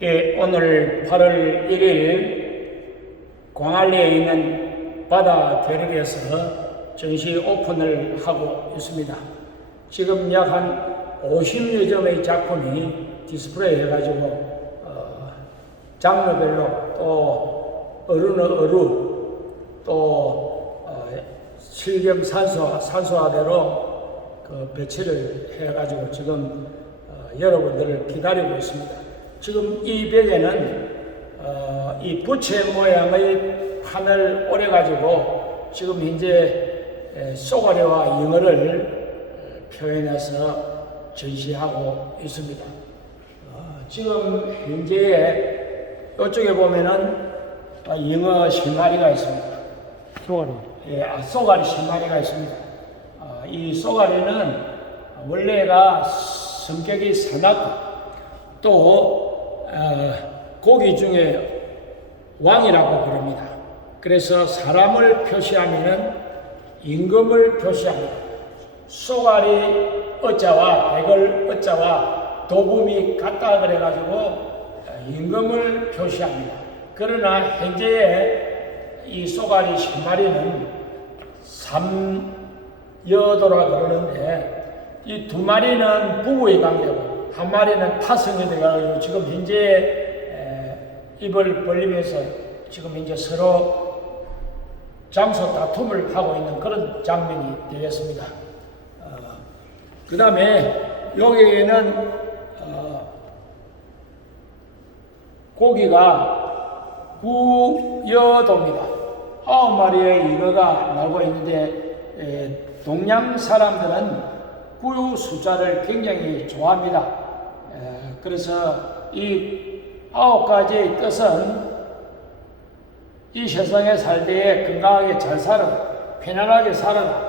예, 오늘 8월 1일 광안리에 있는 바다 대륙에서 전시 오픈을 하고 있습니다. 지금 약 한 50여 점의 작품이 디스플레이 해가지고 어, 장르별로 또 어루는 어루 또 어, 실경 산소 산소화대로 그 배치를 해가지고 지금 어, 여러분들을 기다리고 있습니다. 지금 이 벽에는 어, 이 부채 모양의 판을 오래 가지고 지금 현재 에, 쏘가리와 잉어를 에, 표현해서 전시하고 있습니다. 어, 지금 현재 이쪽에 보면은 아, 잉어 10마리가 있습니다. 쏘가리. 예, 아, 쏘가리 10마리가 있습니다. 아, 이 쏘가리는 원래가 성격이 사납고 또 어, 고기 중에 왕이라고 부릅니다. 그래서 사람을 표시하면은 임금을 표시합니다. 쏘가리 어자와 백을 어자와 도금이 같다 그래가지고 어, 임금을 표시합니다. 그러나 현재의 이 쏘가리 10마리는 삼여도라 그러는데 이 두 마리는 부부의 관계고 한 마리는 타성이 돼가지고 지금 현재 에, 입을 벌리면서 지금 현재 서로 장소 다툼을 하고 있는 그런 장면이 되겠습니다. 그 다음에 여기에는 어, 고기가 구여도입니다. 아홉 마리의 잉어가 나오고 있는데 에, 동양 사람들은 구 숫자를 굉장히 좋아합니다. 에, 그래서 이 아홉 가지의 뜻은 이 세상에 살 때에 건강하게 잘 살아라, 편안하게 살아라,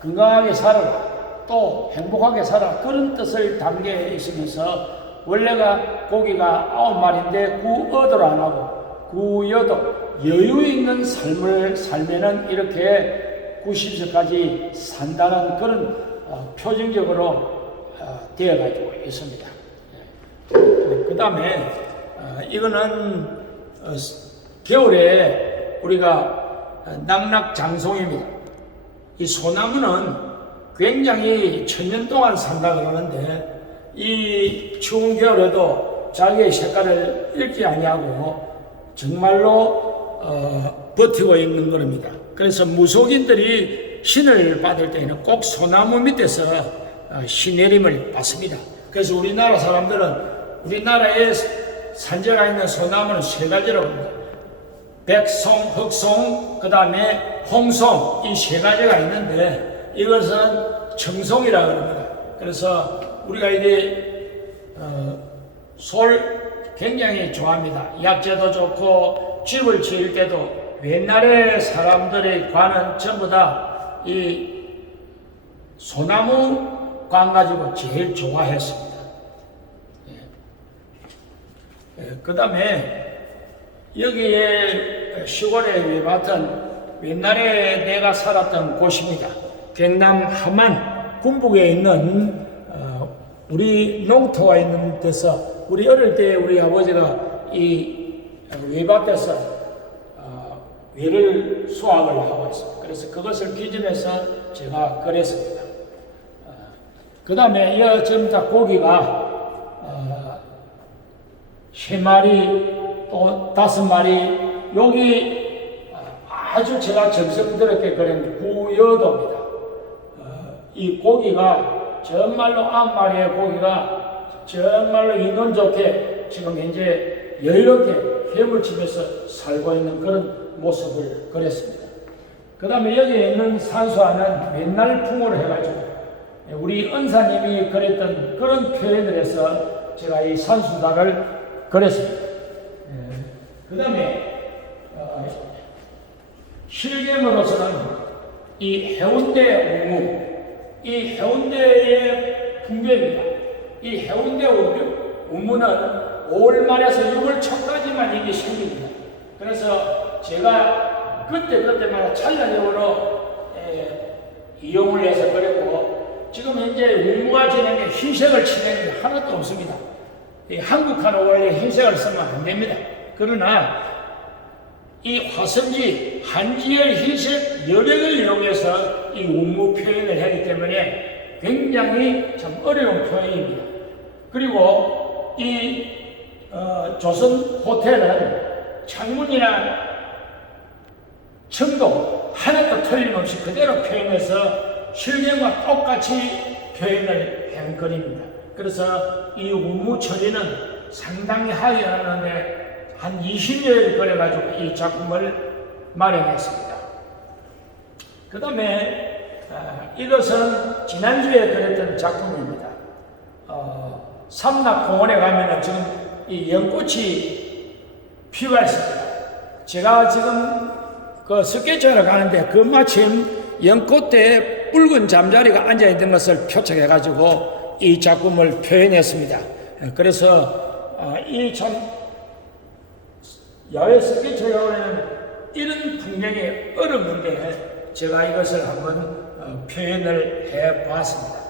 건강하게 살아라, 또 행복하게 살아 그런 뜻을 담겨 있으면서 원래가 고기가 아홉 마리인데 구어도를 안 하고 구여도 여유 있는 삶을 살면은 이렇게 90세까지 산다는 그런 어, 표정적으로 어, 되어 가지고 있습니다. 그 다음에 어, 이거는 어, 겨울에 우리가 어, 낙낙장송입니다. 이 소나무는 굉장히 천년 동안 산다 그러는데 이 추운 겨울에도 자기의 색깔을 잃지 아니하고 정말로 어, 버티고 있는 겁니다. 그래서 무속인들이 신을 받을 때는 꼭 소나무 밑에서 어, 신내림을 받습니다. 그래서 우리나라 사람들은 우리나라에 산재가 있는 소나무는 세 가지라고 합니다. 백송, 흑송, 그 다음에 홍송 이 세 가지가 있는데 이것은 청송이라 그럽니다. 그래서 우리가 이제 어, 솔 굉장히 좋아합니다. 약재도 좋고 집을 지을 때도 옛날에 사람들의 관은 전부 다 이 소나무 관 가지고 제일 좋아했습니다. 그 다음에 여기에 시골에 외밭은 옛날에 내가 살았던 곳입니다. 경남 함안 군북에 있는 어, 우리 농토가 있는 데서 우리 어릴 때 우리 아버지가 이 외밭에서 어, 외를 수확을 하고 있어요. 그래서 그것을 기점해서 제가 그랬습니다. 그 다음에 이다 고기가 어, 세 마리 또 다섯 마리 여기 아주 제가 정성스럽게 그린 구여도입니다. 어, 이 고기가 정말로 아홉 마리의 고기가 정말로 인간 좋게 지금 현재 여유롭게 해물집에서 살고 있는 그런 모습을 그렸습니다. 그 다음에 여기에 있는 산수화는 맨날 풍으로 해가지고 우리 은사님이 그렸던 그런 표현을 해서 제가 이 산수다를 그렸습니다. 그 다음에 어, 실gem으로서는 이 해운대 우무, 이 해운대의 풍경입니다. 이 해운대 우무, 우무는 5월 말에서 6월 초까지만 이게 생깁니다. 그래서 제가 그때 그때마다 찰나적으로 이용을 해서 그랬고 지금 현재 우무가 진행에 흰색을 칠한 게 하나도 없습니다. 이 한국화는 원래 흰색을 쓰면 안 됩니다. 그러나 이 화성지 한지열 흰색 여백을 이용해서 이 운무 표현을 하기 때문에 굉장히 참 어려운 표현입니다. 그리고 이 어, 조선 호텔은 창문이나 청도 하나도 틀림없이 그대로 표현해서 실경과 똑같이 표현을 한 그림입니다. 그래서 이 운무 처리는 상당히 하이하는데 한 20년 걸려가지고 이 작품을 마련했습니다. 그 다음에 이것은 지난주에 그렸던 작품입니다. 어, 삼락공원에 가면은 지금 이 연꽃이 피가 있습니다. 제가 지금 그 스케치하러 가는데 그 마침 연꽃대에 붉은 잠자리가 앉아있는 것을 표착해가지고 이 작품을 표현했습니다. 그래서 아, 이참 야외 스케치하려면 이런 풍경이 어렵는데 제가 이것을 한번 어, 표현을 해봤습니다.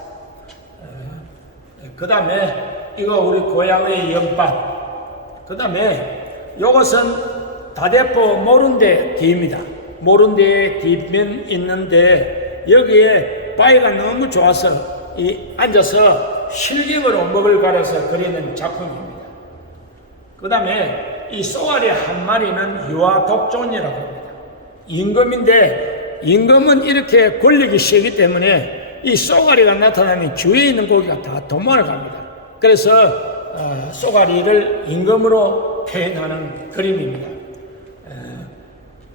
그 다음에 이거 우리 고향의 연밥. 그 다음에 이것은 다대포 모른데 뒤입니다. 모른데 뒷면 있는데 여기에 바위가 너무 좋아서 이 앉아서 실경으로 먹을 갈아서 그리는 작품입니다. 그 다음에 이 쏘가리 한 마리는 유아 독존이라고 합니다. 임금인데 임금은 이렇게 권력이 세기 때문에 이 쏘가리가 나타나면 주위에 있는 고기가 다 도망을 갑니다. 그래서 어, 쏘가리를 임금으로 표현하는 그림입니다.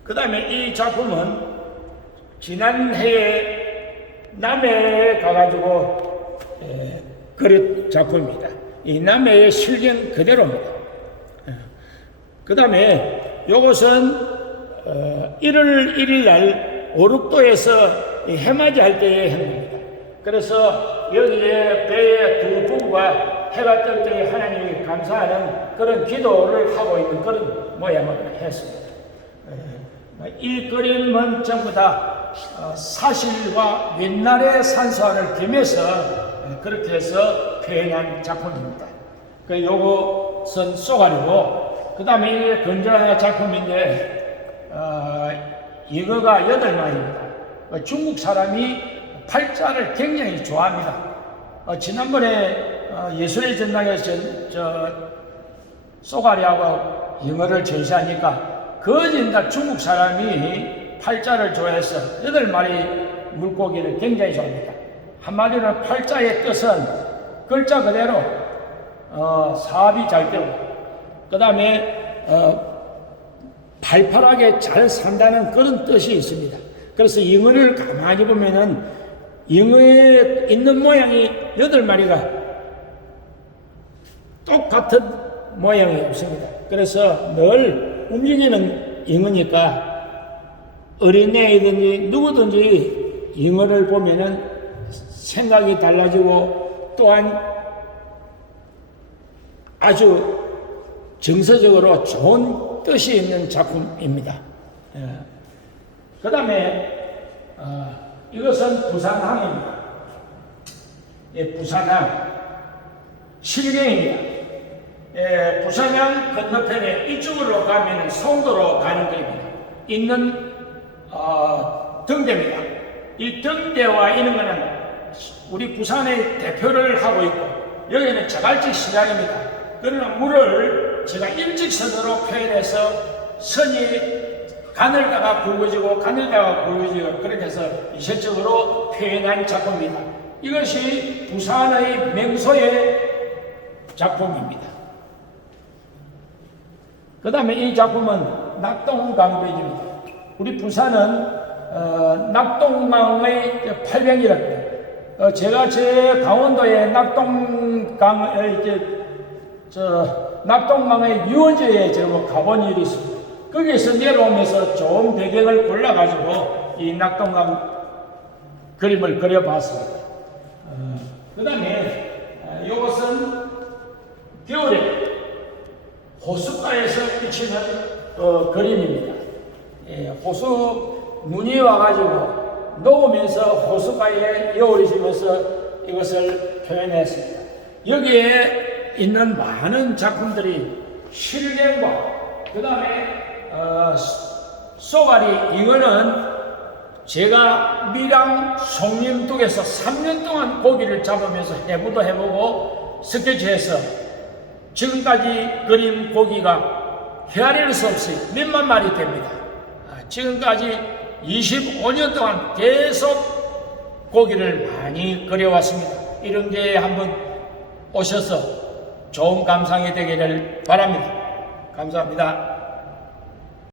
그 다음에 이 작품은 지난해에 남해에 가가지고 에, 그린 작품입니다. 이 남해의 실경 그대로입니다. 그 다음에 이것은 어, 1월 1일 날 오륙도에서 해맞이 할 때에 한 겁니다. 그래서 여기에 배의 두 부부가 해가 뜰 때에 하나님이 감사하는 그런 기도를 하고 있는 그런 모양을 했습니다. 이 그림은 전부 다 어, 사실과 옛날의 산수화를 겸해서 그렇게 해서 표현한 작품입니다. 그 요것은 쏘가리고 그 다음에 건자 작품인데 어, 이거가 여덟 마리입니다. 어, 중국 사람이 팔자를 굉장히 좋아합니다. 어, 지난번에 어, 예술의 전당에서 저, 저 쏘가리하고 영어를 전시하니까 거진다 중국 사람이 팔자를 좋아해서 여덟 마리 물고기를 굉장히 좋아합니다. 한마디로 팔자의 뜻은 글자 그대로 어, 사업이 잘 되고 그 다음에 어, 발팔하게 잘 산다는 그런 뜻이 있습니다. 그래서 잉어를 가만히 보면은 잉어에 있는 모양이 여덟 마리가 똑같은 모양이 없습니다. 그래서 늘 움직이는 잉어니까 어린애이든지 누구든지 잉어를 보면은 생각이 달라지고 또한 아주 정서적으로 좋은 뜻이 있는 작품입니다. 그 다음에 어, 이것은 부산항입니다. 예, 부산항 실경입니다. 예, 부산항 건너편에 이쪽으로 가면 송도로 가는 길입니다. 있는 어, 등대입니다. 이 등대와 이런 거는 우리 부산의 대표를 하고 있고 여기는 자갈치 시장입니다. 그러나 물을 제가 일직선으로 표현해서 선이 가늘다가 굵어지고 가늘다가 굵어지고 그렇게 해서 이색적으로 표현한 작품입니다. 이것이 부산의 맹소의 작품입니다. 그 다음에 이 작품은 낙동강변입니다. 우리 부산은 어, 낙동강의 팔병이라고 해요. 어, 제가 제 강원도의 낙동강, 이제, 저, 낙동강의 유원지에 제가 뭐 가본 일이 있습니다. 거기에서 내려오면서 좋은 배경을 골라가지고 이 낙동강 그림을 그려봤습니다. 어, 그 다음에 어, 이것은 겨울에 호숫가에서 비치는 어, 그림입니다. 예, 호수 눈이 와가지고 녹으면서 호숫가에 여울이 지면서 이것을 표현했습니다. 여기에 있는 많은 작품들이 실갱과 그 다음에 어, 쏘가리 이거는 제가 밀양 송림뚝에서 3년 동안 고기를 잡으면서 해부도 해보고 스케치해서 지금까지 그린 고기가 헤아릴 수 없이 몇만 마리 됩니다. 아, 지금까지 25년 동안 계속 고기를 많이 그려왔습니다. 이런 게 한번 오셔서 좋은 감상이 되기를 바랍니다. 감사합니다.